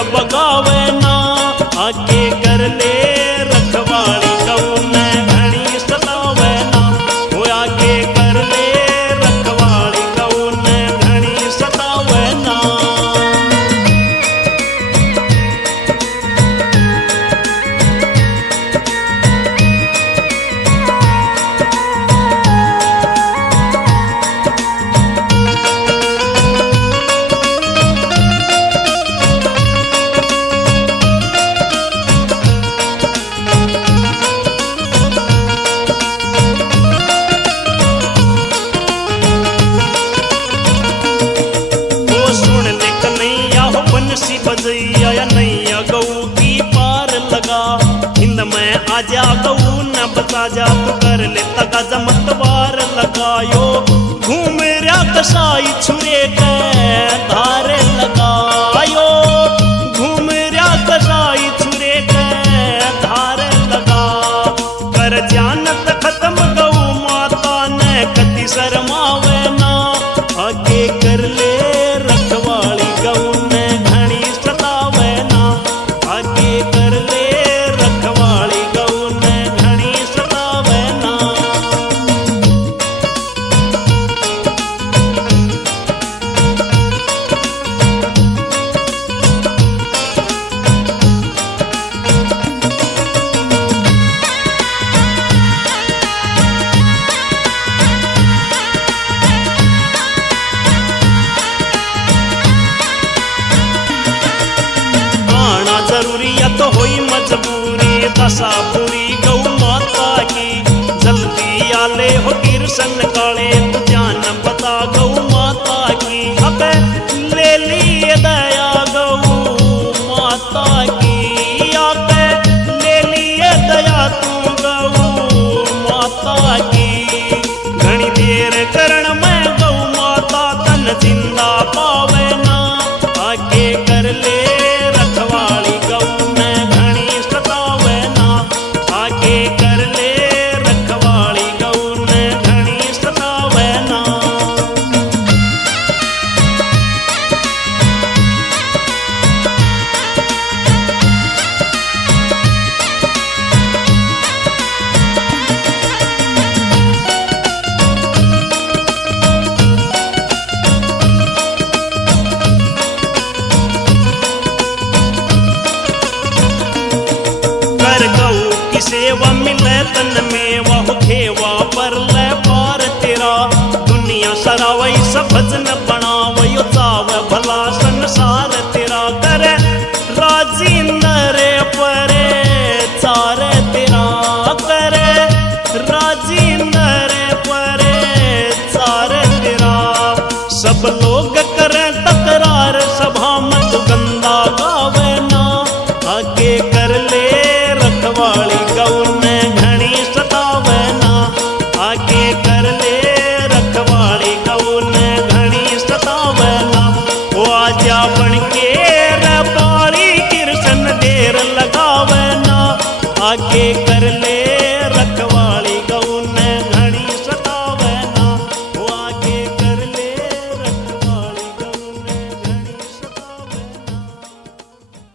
जब गावे ना आगे कर ले रखवाली गऊ ने घनी सतावे ना वो आगे कर ले रखवाली गऊ ने घनी सतावे ना। बंसी बजैया या नैया गऊ की पार लगा हिंद में आजा गऊ न बता जा तो कर ले तका जमतवार लगायो घूम रहा कसाई छुरे के धारे लगायो घूम रहा कसाई छुरे के धारे लगा कर जानत खत्म गऊ माता ने कति शर्मावे ना आगे कर ले रखवाली गऊ तो होई मजबूरी दशा बुरी गौ माता की जल्दी आले हो कृष्ण काले तू जान बता गौ माता की अब ले लिए दया गौ माता की अब ले लिए दया तू गौ माता की घनी देर करण में गौ माता तन जिंदा पावे ना आगे कर ले रखवाली गौ सेवा मिले तन में वह खेवा पर ले पार तेरा दुनिया सरावई सब भजन बनावयो चाव भला संसार तेरा करे राजिंदर परे चार तेरा करे राजिंदर परे चार तेरा सब लोग करे तकरार सभा मत गंदा गावे ना आगे कर ले रखवाली गऊ ने घनी सतावे ना आगे कर ले रखवाली गऊ ने घनी सतावे ना वो आजा बन के रबारी कृष्ण देर लगावे ना आगे कर ले